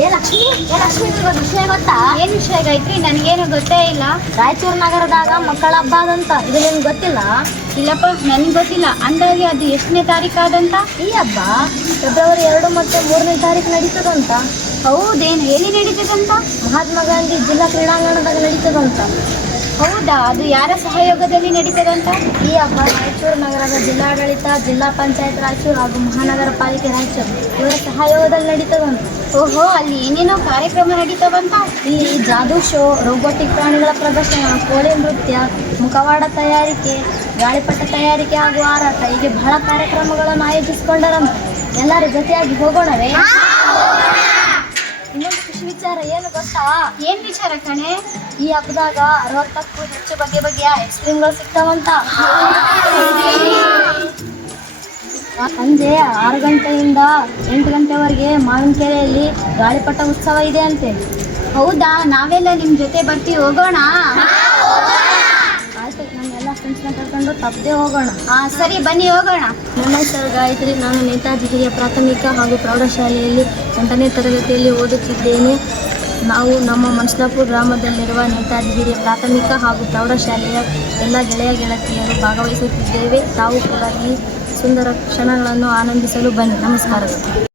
ಲಕ್ಷ್ಮಿ ನಿಮ್ಗೊಂದು ವಿಷಯ ಗೊತ್ತಾ? ಏನ್ ವಿಷಯ ಗಾಯತ್ರಿ? ನನಗೇನು ಗೊತ್ತೇ ಇಲ್ಲ. ರಾಯಚೂರು ನಗರದಾಗ ಮಕ್ಕಳ ಹಬ್ಬ ಅದಂತ, ಇದು ನಿಮ್ಗೆ ಗೊತ್ತಿಲ್ಲ? ಇಲ್ಲಪ್ಪ, ನನಗೆ ಗೊತ್ತಿಲ್ಲ. ಅಂದಾಗೆ ಅದು ಎಷ್ಟನೇ ತಾರೀಕು ಆದಂತ? ಈ ಹಬ್ಬ ಫೆಬ್ರವರಿ 2 ಮತ್ತು 3ನೇ ತಾರೀಕು ನಡೀತದಂತ. ಹೌದೇನು? ಎಲ್ಲಿ ನಡೀತದಂತ? ಮಹಾತ್ಮ ಗಾಂಧಿ ಜಿಲ್ಲಾ ಕ್ರೀಡಾಂಗಣದಾಗ ನಡೀತದಂತ. ಹೌದಾ? ಅದು ಯಾರ ಸಹಯೋಗದಲ್ಲಿ ನಡೀತದಂತ? ಈ ಹಬ್ಬ ರಾಯಚೂರು ನಗರದ ಜಿಲ್ಲಾಡಳಿತ, ಜಿಲ್ಲಾ ಪಂಚಾಯತ್ ರಾಯಚೂರು ಹಾಗೂ ಮಹಾನಗರ ಪಾಲಿಕೆ ರಾಯಚೂರು ಇವರ ಸಹಯೋಗದಲ್ಲಿ ನಡೀತದಂತ. ಓಹೋ, ಅಲ್ಲಿ ಏನೇನೋ ಕಾರ್ಯಕ್ರಮ ನಡೀತವಂತ? ಇಲ್ಲಿ ಜಾದೂ ಶೋ, ರೋಬೋಟಿಕ್ ಪ್ರಾಣಿಗಳ ಪ್ರದರ್ಶನ, ಕೋಳಿ ನೃತ್ಯ, ಮುಖವಾಡ ತಯಾರಿಕೆ, ಗಾಳಿಪಟ ತಯಾರಿಕೆ ಹಾಗೂ ಹಾರಾಟ ಹೀಗೆ ಬಹಳ ಕಾರ್ಯಕ್ರಮಗಳನ್ನು ಆಯೋಜಿಸಿಕೊಂಡರಂತ. ಎಲ್ಲರೂ ಜೊತೆಯಾಗಿ ಹೋಗೋಣವೇ? ಇನ್ನೊಂದು ಖುಷಿ ವಿಚಾರ ಏನು ಗೊತ್ತಾ? ಏನ್ ವಿಚಾರ ಕಣೆ? ಈ ಹಬ್ಬದಾಗ 60ಕ್ಕೂ ಹೆಚ್ಚು ಬಗೆಯ ಐಸ್ ಕ್ರೀಮ್ಗಳು ಸಿಗ್ತಾವಂತ. ಸಂಜೆ 6 ಗಂಟೆಯಿಂದ 8 ಗಂಟೆವರೆಗೆ ಮಾವಿನಕೆರೆಯಲ್ಲಿ ಗಾಳಿಪಟ ಉತ್ಸವ ಇದೆ ಅಂತೆ. ಹೌದಾ? ನಾವೆಲ್ಲ ನಿಮ್ ಜೊತೆ ಬರ್ತೀವಿ, ಹೋಗೋಣ? ಆಯ್ತು, ನಮ್ಮೆಲ್ಲ ಫ್ರೆಂಡ್ಸ್ನ ಕರ್ಕೊಂಡು ತಪ್ಪದೆ ಹೋಗೋಣ. ಸರಿ, ಬನ್ನಿ ಹೋಗೋಣ. ನನ್ನ ಹೆಸರು ಗಾಯತ್ರಿ. ನಾನು ನೇತಾಜಿ ಹಿರಿಯ ಪ್ರಾಥಮಿಕ ಹಾಗೂ ಪ್ರೌಢಶಾಲೆಯಲ್ಲಿ 8ನೇ ತರಗತಿಯಲ್ಲಿ ಓದುತ್ತಿದ್ದೇನೆ. ನಾವು ನಮ್ಮ ಮನ್ಸ್ಲಾಪುರ ಗ್ರಾಮದಲ್ಲಿರುವ ನೇತಾಜಿ ಹಿರಿಯ ಪ್ರಾಥಮಿಕ ಹಾಗೂ ಪ್ರೌಢಶಾಲೆಯ ಎಲ್ಲ ಗೆಳೆಯ ಗೆಳತಿಯರು ಭಾಗವಹಿಸುತ್ತಿದ್ದೇವೆ. ತಾವು ಕೂಡ ಈ ಸುಂದರ ಕ್ಷಣಗಳನ್ನು ಆನಂದಿಸಲು ಬನ್ನಿ. ನಮಸ್ಕಾರಗಳು.